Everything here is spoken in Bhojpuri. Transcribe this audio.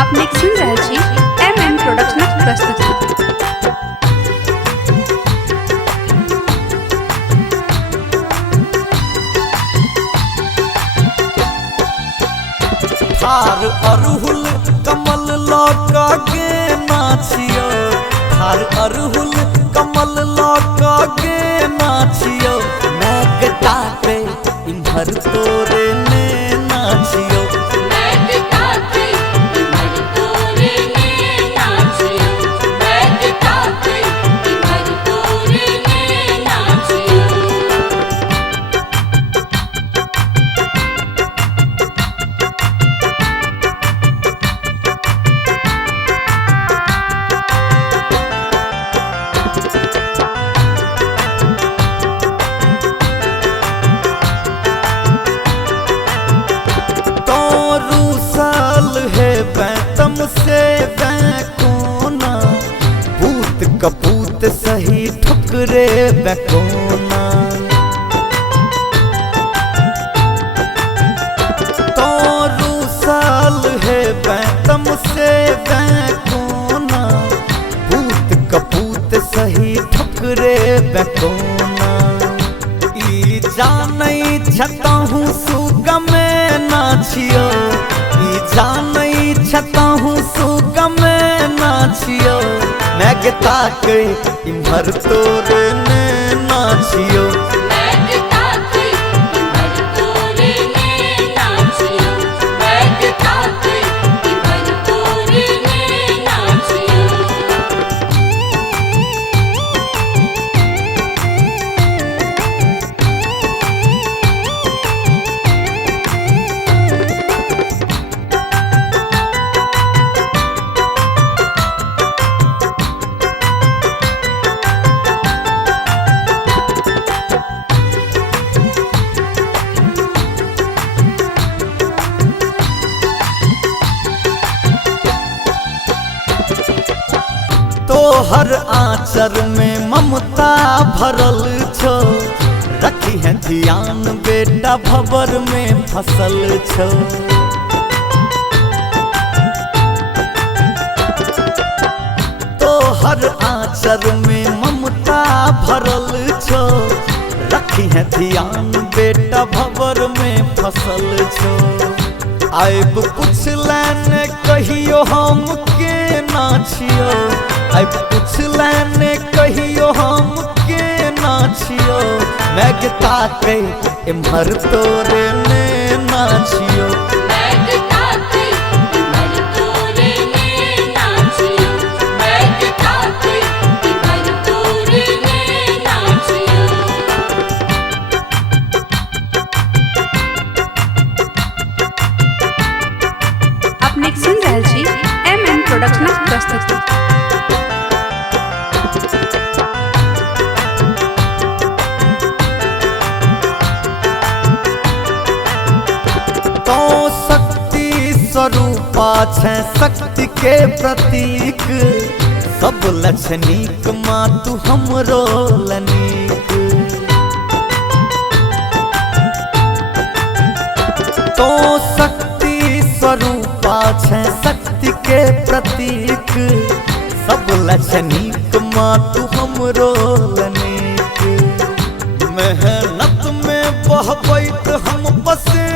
अपने सुन रहल छी MM प्रोडक्शनक प्रस्तुति। थार अरहुल कमल लौका गे नाचियो, थार अरहुल कमल लौका गे नाचियो, मैं गताके इम्हर तोरे ने नाचियो, मैं गताके इम्हर तोरे ने नाचियो, मैं गताके इम्हर तोरे ने नाचियो। से बैकोना भूत कपूत सही ठुकरे बैकोना, तो साल है बैतम से बैकोना भूत कपूत सही ठुकरे बैकोना, ई जानई छता हूँ सुगम नाचियो, ई जानई छता हूँ सुगम नाचियो, मैं गताके इम्हर तोरे ने नाचियो, मैं गताके इम्हर तोरे ने नाचियो, मैं गताके इम्हर तोरे ने नाचियो। तो हर आंचर में ममता भरल छो, रखी है ध्यान बेटा भवर में फसल छो, तो हर आंचर में ममता भरल छो, रखी है ध्यान बेटा भवर में फसल छो, आइब कुछ लेने कहियो हम के नाचियो, आइब कुछ लेने कहियो हम के नाचियो, मैं गताके इम्हर तोरे ने नाचियो, मैं गताके इम्हर तोरे ने नाचियो, मैं गताके इम्हर तोरे ने नाचियो। अपने सुन रहल छी MM प्रोडक्शनक प्रस्तुति। तो शक्ति स्वरूपा छे शक्ति के प्रतीक, सब लक्षणिक माँ तू हमरो लनिक, तो शक्ति स्वरूपा छे शक्ति के प्रतीक, सब लक्षणिक माँ तू हमरो लनिक, मेहनत में बहबैत हम बसे